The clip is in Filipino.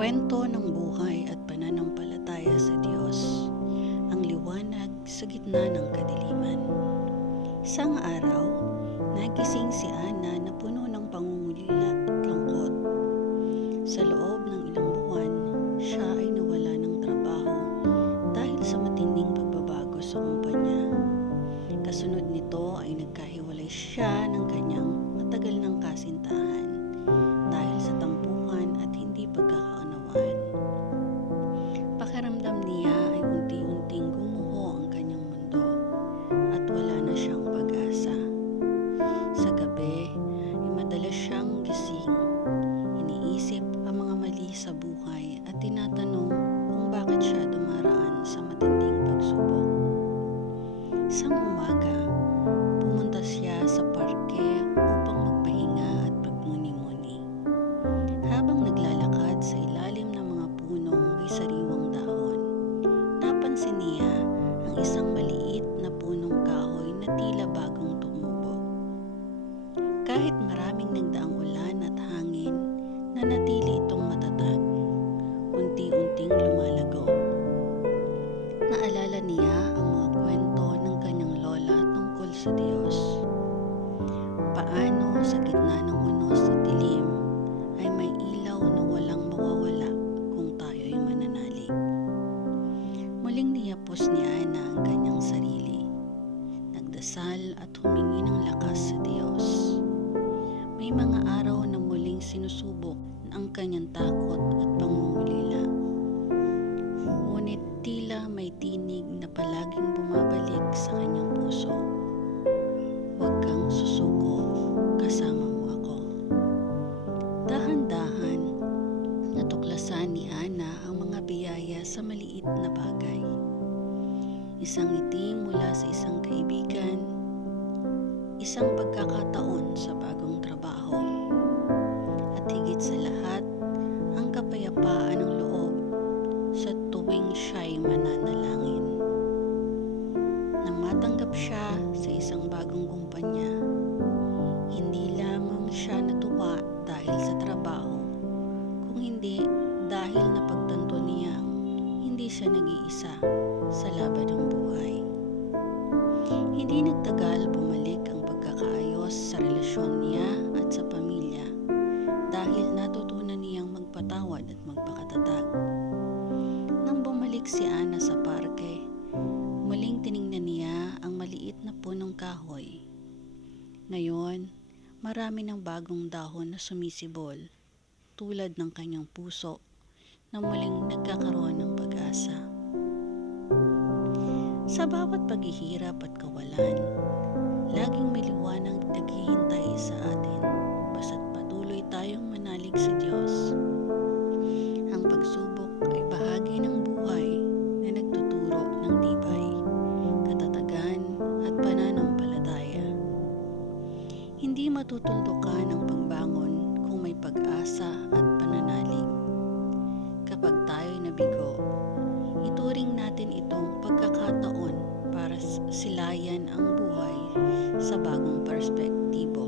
Kwento ng buhay at pananampalataya sa Diyos, ang liwanag sa gitna ng kadiliman. Isang araw, nagising si Ana na puno ng pangungulila at lungkot. Sa loob ng ilang buwan, siya ay nawala ng trabaho dahil sa matinding pagbabago sa kumpanya. Kasunod nito ay nagkahiwalay siya ng kanyang matagal ng kasintahan dahil sa tampuhan at hindi pagkakaunawaan. Pakiramdam niya ay unti-unting gumuho ang kanyang mundo at wala na siyang pag-asa. Sa gabi ay madalas siyang gising, iniisip ang mga mali sa buhay at tinatanong kung bakit siya dumaraan sa matinding pagsubok. Isang umaga, pumunta siya sa parke upang magpahinga at magmuni-muni. Habang naglalakad sa ilalim ng mga punong may sariwang dahon, napansin niya ang isang maliit na punong kahoy na tila bagong tumubo. Kahit maraming nagdaang ulan at hangin, nanatili itong matatag, unti-unting lumalago. Naalala niya ang mga kwento ng kanyang lola tungkol sa Diyos. Paano sa gitna ng unos at dilim ay may ilaw na walang mawawala kung tayo'y mananalig. Muling niyapos ni Ana ang kanyang sarili. Nagdasal at humingi ng lakas sa Diyos. May mga araw na muling sinusubok ang kanyang takot at pangungulila. Ngunit tila may tinig na palaging bumabalik sa kanyang puso. Huwag kang susuko, kasama mo ako. Dahan-dahan, natuklasan ni Ana ang mga biyaya sa maliit na bagay. Isang ngiti mula sa isang kaibigan, isang pagkakataon sa bagong trabaho, at higit sa lahat, ang kapayapaan ng loob sa tuwing siya'y mananalangin. Nang matanggap siya sa isang bagong kumpanya, hindi lamang siya natuwa dahil sa trabaho, kung hindi dahil napagtanto niyang hindi siya nag-iisa sa laban ng buhay. Hindi nagtagal bumalik ang pagkakaayos sa relasyon niya at sa pamilya dahil natutunan niyang magpatawad at magpakatatag. Nang bumalik si Ana sa parke, muling tiningnan niya ang maliit na punong kahoy. Ngayon, marami ng bagong dahon na sumisibol, tulad ng kanyang puso na muling nagkakaroon ng pag-asa. Sa bawat paghihirap at kawalan, laging may liwanag naghihintay sa atin, basta't patuloy tayong manalig sa Diyos. Ang pagsubok ay bahagi ng buhay na nagtuturo ng tibay, katatagan at pananampalataya. Hindi matutuldukan ang pagbangon kung may pag-asa at pananalig. Kapag tayo'y nabigo, ituring natin itong pagkakataon para silayan ang buhay sa bagong perspektibo.